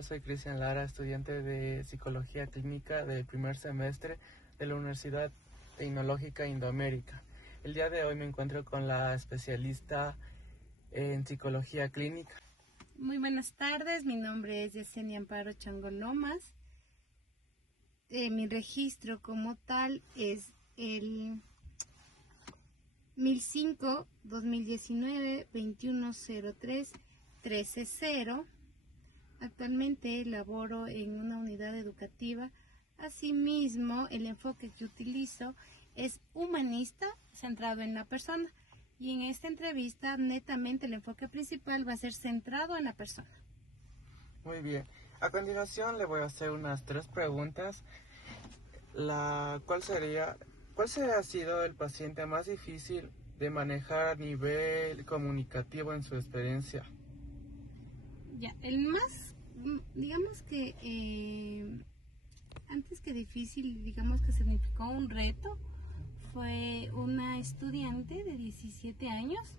tal? Soy Cristian Lara, estudiante de Psicología Clínica del primer semestre de la Universidad Tecnológica Indoamérica. El día de hoy me encuentro con la especialista en Psicología Clínica. Muy buenas tardes, mi nombre es Yesenia Amparo Changolomas. Mi registro como tal es el 1005-2019-2103-130. Actualmente laboro en una unidad educativa. Asimismo, el enfoque que utilizo es humanista, centrado en la persona. Y en esta entrevista, netamente, el enfoque principal va a ser centrado en la persona. Muy bien. A continuación le voy a hacer unas 3 preguntas. ¿Cuál ha sido el paciente más difícil de manejar a nivel comunicativo en su experiencia? Ya, el más, digamos que antes que difícil, digamos que significó un reto, fue una estudiante de 17 años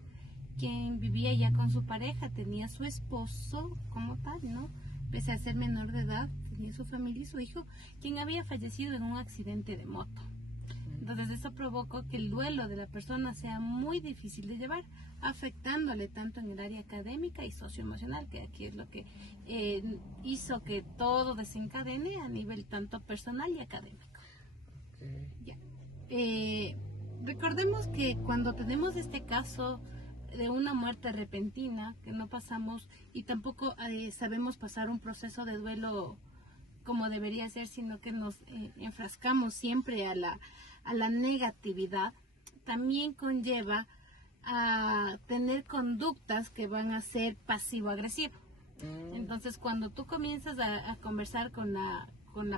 quien vivía ya con su pareja, tenía su esposo como tal, ¿no? Pese a ser menor de edad, tenía su familia y su hijo, quien había fallecido en un accidente de moto. Entonces eso provocó que el duelo de la persona sea muy difícil de llevar, afectándole tanto en el área académica y socioemocional, que aquí es lo que hizo que todo desencadene a nivel tanto personal y académico. Okay. Ya. Recordemos que cuando tenemos este caso de una muerte repentina, que no pasamos y tampoco sabemos pasar un proceso de duelo como debería ser, sino que nos enfrascamos siempre a la negatividad, también conlleva a tener conductas que van a ser pasivo-agresivo. Entonces, cuando tú comienzas a conversar con la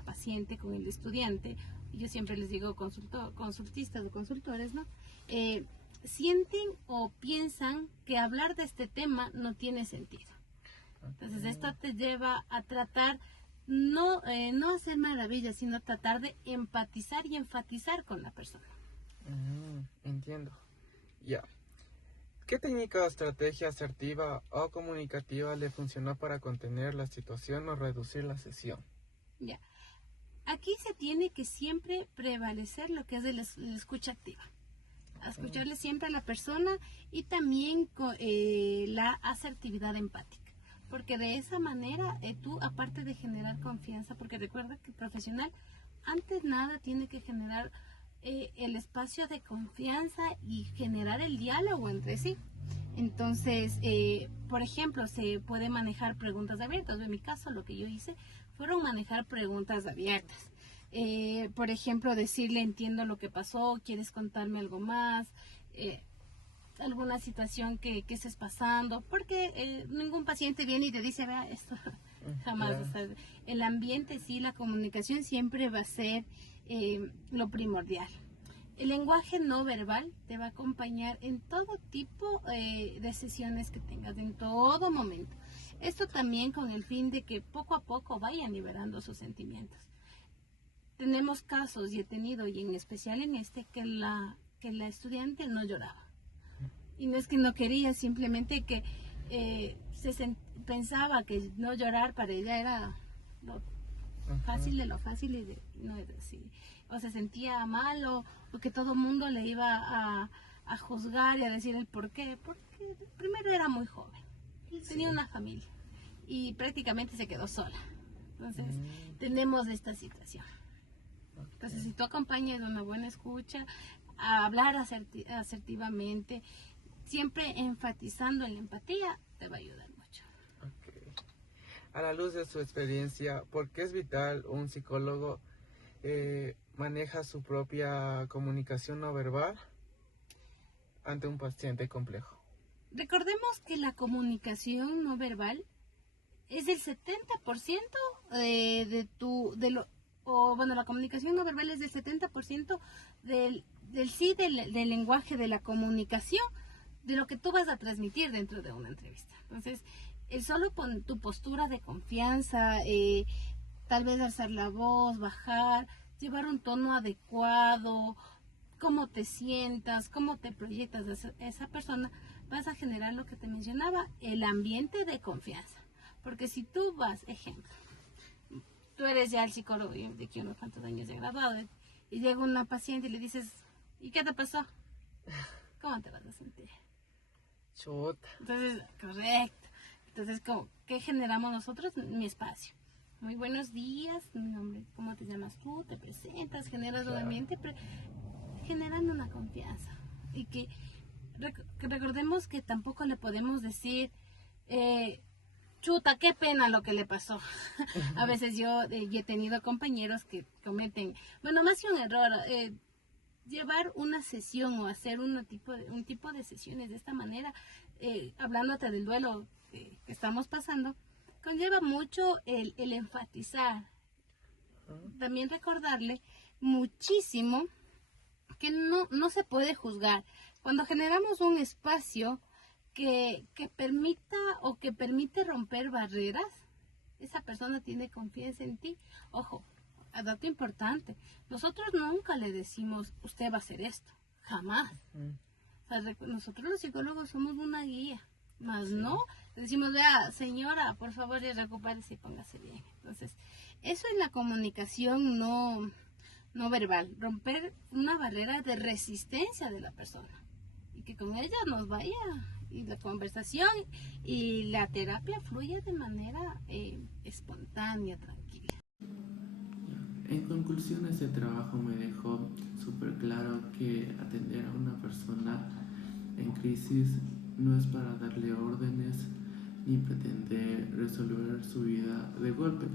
paciente, con el estudiante, yo siempre les digo consultistas o consultores, ¿no? Sienten o piensan que hablar de este tema no tiene sentido. Entonces, esto te lleva a tratar no hacer maravillas, sino tratar de empatizar y enfatizar con la persona. Entiendo. Ya. ¿Qué técnica o estrategia asertiva o comunicativa le funcionó para contener la situación o reducir la sesión? Ya. Aquí se tiene que siempre prevalecer lo que es la escucha activa. Escucharle siempre a la persona y también la asertividad empática. Porque de esa manera tú, aparte de generar confianza, porque recuerda que el profesional, antes nada, tiene que generar el espacio de confianza y generar el diálogo entre sí. Entonces, por ejemplo, se puede manejar preguntas abiertas. En mi caso, lo que yo hice fueron manejar preguntas abiertas. Por ejemplo, decirle: entiendo lo que pasó, ¿quieres contarme algo más? Alguna situación que estés pasando, porque ningún paciente viene y te dice: vea, esto jamás. O sea, el ambiente, sí, la comunicación siempre va a ser lo primordial. El lenguaje no verbal te va a acompañar en todo tipo de sesiones que tengas, en todo momento. Esto también con el fin de que poco a poco vayan liberando sus sentimientos. Tenemos casos, y he tenido, y en especial en este, que la estudiante no lloraba. Y no es que no quería, simplemente que pensaba que no llorar para ella era lo fácil de lo fácil, y no era así. O se sentía mal, o que todo el mundo le iba a juzgar y a decir el por qué. Porque primero era muy joven, tenía una familia y prácticamente se quedó sola. Entonces tenemos esta situación. Entonces, si tú acompañas una buena escucha, a hablar asertivamente, siempre enfatizando en la empatía, te va a ayudar mucho. Okay. A la luz de su experiencia, ¿por qué es vital un psicólogo maneja su propia comunicación no verbal ante un paciente complejo? Recordemos que la comunicación no verbal es el 70% la comunicación no verbal es del 70% del lenguaje de la comunicación, de lo que tú vas a transmitir dentro de una entrevista. Entonces, solo tu postura de confianza, tal vez alzar la voz, bajar, llevar un tono adecuado, cómo te sientas, cómo te proyectas a esa persona, vas a generar lo que te mencionaba, el ambiente de confianza. Porque si tú vas, ejemplo, tú eres ya el psicólogo de que unos cuantos años de graduado y llega una paciente y le dices, ¿y qué te pasó? ¿Cómo te vas a sentir? Chuta. Entonces, correcto. Entonces, ¿qué generamos nosotros? Mi espacio. Muy buenos días, mi nombre, ¿cómo te llamas tú? Te presentas, generas un ambiente, generando una confianza. Y que recordemos que tampoco le podemos decir, chuta, qué pena lo que le pasó. A veces yo he tenido compañeros que cometen, bueno, más que un error, llevar una sesión o hacer un tipo de sesiones de esta manera, hablándote del duelo que estamos pasando, conlleva mucho el enfatizar. También recordarle muchísimo que no se puede juzgar. Cuando generamos un espacio que permita o que permite romper barreras, esa persona tiene confianza en ti. Ojo, dato importante, nosotros nunca le decimos, usted va a hacer esto, jamás. O sea, nosotros los psicólogos somos una guía, más no, le decimos, vea, señora, por favor, recupérese y póngase bien. Entonces, eso es la comunicación no verbal, romper una barrera de resistencia de la persona y que con ella nos vaya y la conversación y la terapia fluya de manera espontánea, tranquila. En conclusión, este trabajo me dejó súper claro que atender a una persona en crisis no es para darle órdenes ni pretender resolver su vida de golpe,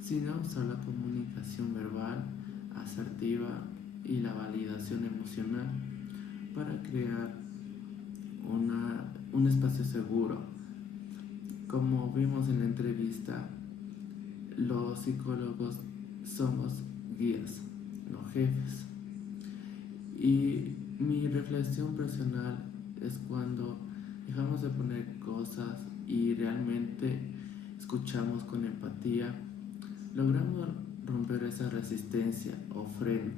sino usar la comunicación verbal, asertiva y la validación emocional para crear un espacio seguro. Como vimos en la entrevista, los psicólogos somos guías, no jefes. Y mi reflexión personal es cuando dejamos de poner cosas y realmente escuchamos con empatía, logramos romper esa resistencia o freno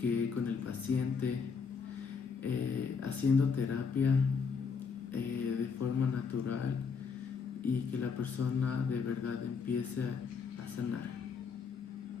que con el paciente, haciendo terapia de forma natural y que la persona de verdad empiece a sanar.